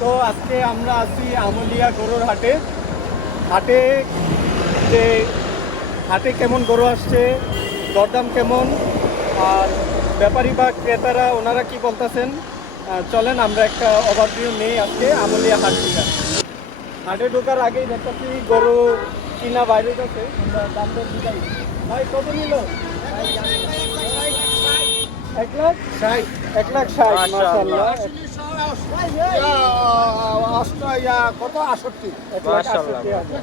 তো আজকে আমরা আছি আমলিয়া গরুর হাটে। হাটে যে হাটে কেমন গরু আসছে, দরদাম কেমন, আর ব্যাপারী বা ক্রেতারা ওনারা কি বলতেছেন চলেন আমরা একটা ওভারভিউ নেই আজকে আমলিয়া হাট থেকে। হাটে ঢোকার আগেই দেখতেছি গরু কিনা বাইরে গেছে, আমরা দাম দর ভাই, কত নিল? এক লাখ ষাট এক লাখ ষাট কত? আষট্টি এক লাখ। আটষট্টি হাজার।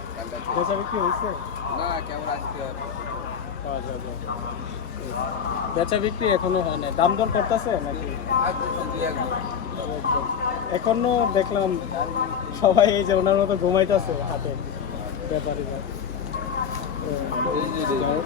বেচা বিক্রি হয়েছে? আচ্ছা, আচ্ছা। বেচা বিক্রি এখনও হয় নাই। দাম দর করতেছে নাকি? এখনও দেখলাম সবাই এই যে ওনার মতো ঘুমাইতেছে হাতে। ব্যাপারীরা যাই হোক।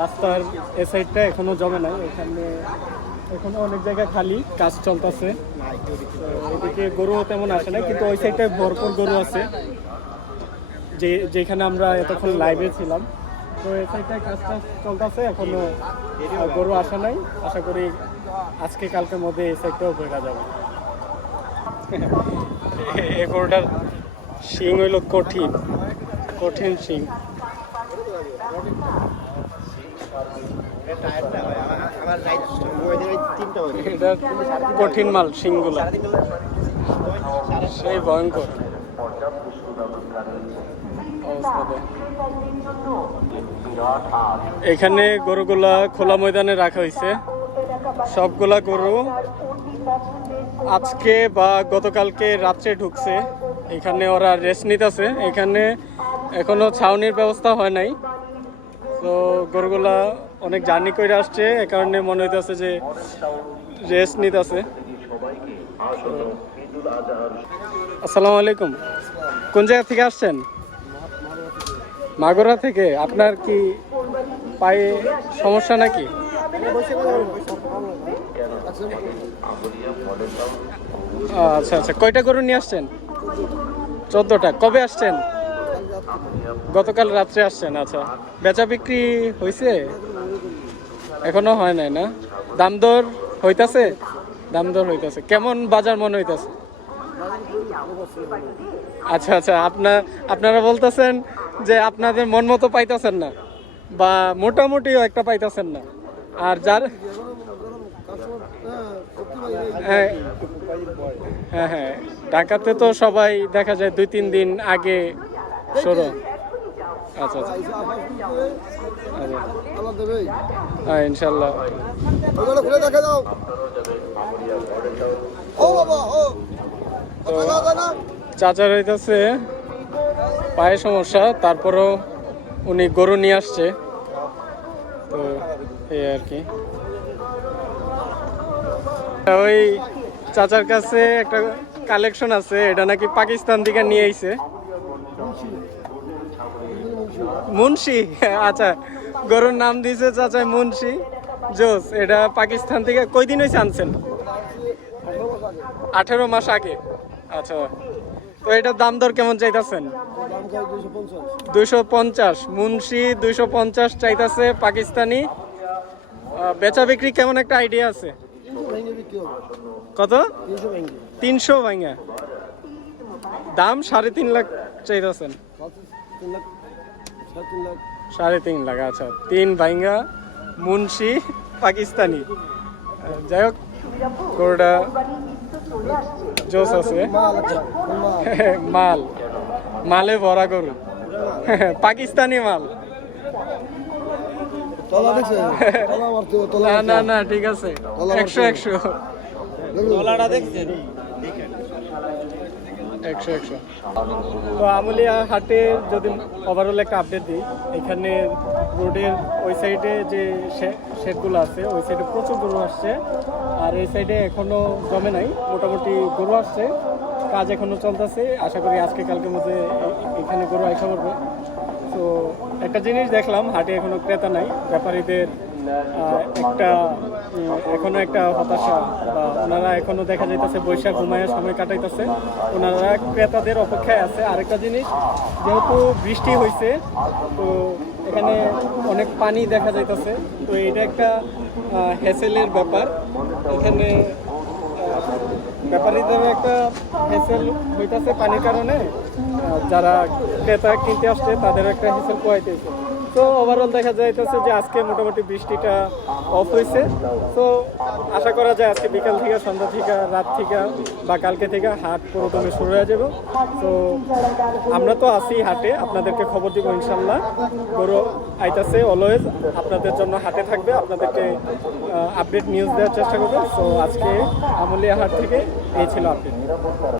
রাস্তার এ সাইডটা এখনও জমে নাই। এখানে এখনও অনেক জায়গা খালি, কাজ চলতেছে। এদিকে গরু তেমন আসে না কিন্তু ওই সাইডটায় ভরপুর গরু আছে। যে, যেখানে আমরা এতক্ষণ লাইভে ছিলাম। তো এই সাইডটায় কাজ টাজ চলতেছে, এখনও গরু আসা নাই। আশা করি আজকে কালকের মধ্যে এই সাইডটাও বেড়া যাবে। এই গরুটার শিং হইল কঠিন কঠিন শিং। কঠিন মাল, শিংগুলা। সেই ভয়ঙ্কর। এখানে গরুগুলা খোলা ময়দানে রাখা হয়েছে। সবগুলা গরু আজকে বা গতকালকে রাত্রে ঢুকছে। এখানে ওরা রেস্ট নিতেছে। এখানে এখনও ছাউনির ব্যবস্থা হয় নাই। তো গরুগুলা অনেক জার্নি করে আসছে, এ কারণে মনে হইতেছে যে রেস্ট নিতেছে। আসসালামু আলাইকুম। কোন জায়গা থেকে আসছেন? মাগুরা থেকে। আপনার কি পায়ে সমস্যা নাকি? আচ্ছা আচ্ছা। কয়টা গরু নিয়ে আসছেন? চোদ্দটা। কবে আসছেন? গতকাল রাত্রে আসছেন আচ্ছা। বেচা বিক্রি হয়েছে এখনও হয় নাই না? দাম দর হইতাছে? দাম দর হইতাছে। কেমন বাজার মনে হইতাছে? আচ্ছা আচ্ছা আপনার আপনারা বলতেছেন যে আপনাদের মন মতো পাইতেছেন না বা মোটামুটিও একটা পাইতেছেন না। আর যার হ্যাঁ হ্যাঁ হ্যাঁ। ঢাকাতে তো সবাই দেখা যায় দুই তিন দিন আগে শুরু আচ্ছা আচ্ছা। আচ্ছা হ্যাঁ ইনশাল্লাহ। খুলে দেখা দাও ও বাবা ও। তো চাচার হইতেছে পায়ে সমস্যা তারপরও উনি গরু নিয়ে আসছে। তো এই আর কি। ওই চাচার কাছে একটা কালেকশন আছে এটা নাকি পাকিস্তান থেকে নিয়ে আইছে। মুন্সি। আচ্ছা গরুর নাম দিয়েছে চাচা মুন্সি। জোস, এটা পাকিস্তান থেকে কই দিন হয়েছে আনছেন? আঠেরো মাস আগে। আচ্ছা তো এটার দাম দর কেমন চাইতেছেন? দুইশো পঞ্চাশ। মুন্সি দুইশো পঞ্চাশ চাইতেছে, পাকিস্তানি। বেচা বিক্রি কেমন একটা আইডিয়া আছে? কত? তিনশো ভাঙা। দাম সাড়ে তিন লাখ চাইতেছেন। সাড়ে তিন লাখ আচ্ছা। তিন ভাইঙ্গা মুন্সি পাকিস্তানি। যাই হোক গরুটা জোস আছে। মাল মালে ভরা গরু। পাকিস্তানি মাল। না না না ঠিক আছে। একশো একশো। একশো একশো। তো আমুলিয়া হাটে যদি ওভারঅল একটা আপডেট দিই, এখানে রোডের ওই সাইডে যে শেডগুলো আছে, ওই সাইডে প্রচুর গরু আসছে। আর এই সাইডে এখনও জমে নাই, মোটামুটি গরু আসছে। কাজ এখনও চলতেছে। আশা করি আজকে কালকের মধ্যে এখানে গরু আসা তো একটা জিনিস দেখলাম, হাটে এখনও ক্রেতা নাই, ব্যাপারীদের একটা এখনও একটা হতাশা ওনারা এখনও দেখা যাইতেছে বৈশাখ ঘুমায় সময় কাটাইতেছে, ওনারা ক্রেতাদের অপেক্ষায় আছে। আরেকটা জিনিস, যেহেতু বৃষ্টি হয়েছে তো এখানে অনেক পানি দেখা যাইতেছে, তো এটা একটা হ্যাসেলের ব্যাপার। এখানে ব্যাপারীদের একটা হেসেল হইতাছে পানির কারণে। যারা ক্রেতা কিনতে আসছে, তাদের একটা হেসেল পোয়াইতেছে তো ওভারঅল দেখা যাইতেছে যে আজকে মোটামুটি বৃষ্টিটা অফ হয়েছে তো আশা করা যায় আজকে বিকাল থেকে, সন্ধ্যা থেকে, রাত থেকে বা কালকে থেকে হাট পুরোদমে শুরু হয়ে যাব। তো আমরা তো আছি হাটে, আপনাদেরকে খবর দিব ইনশাল্লাহ গরু আইতাছে অলওয়েজ আপনাদের জন্য হাটে থাকবে। আপনাদেরকে আপডেট নিউজ দেওয়ার চেষ্টা করব। তো আজকে আমলিয়া হাট থেকে এই ছিল আপডেট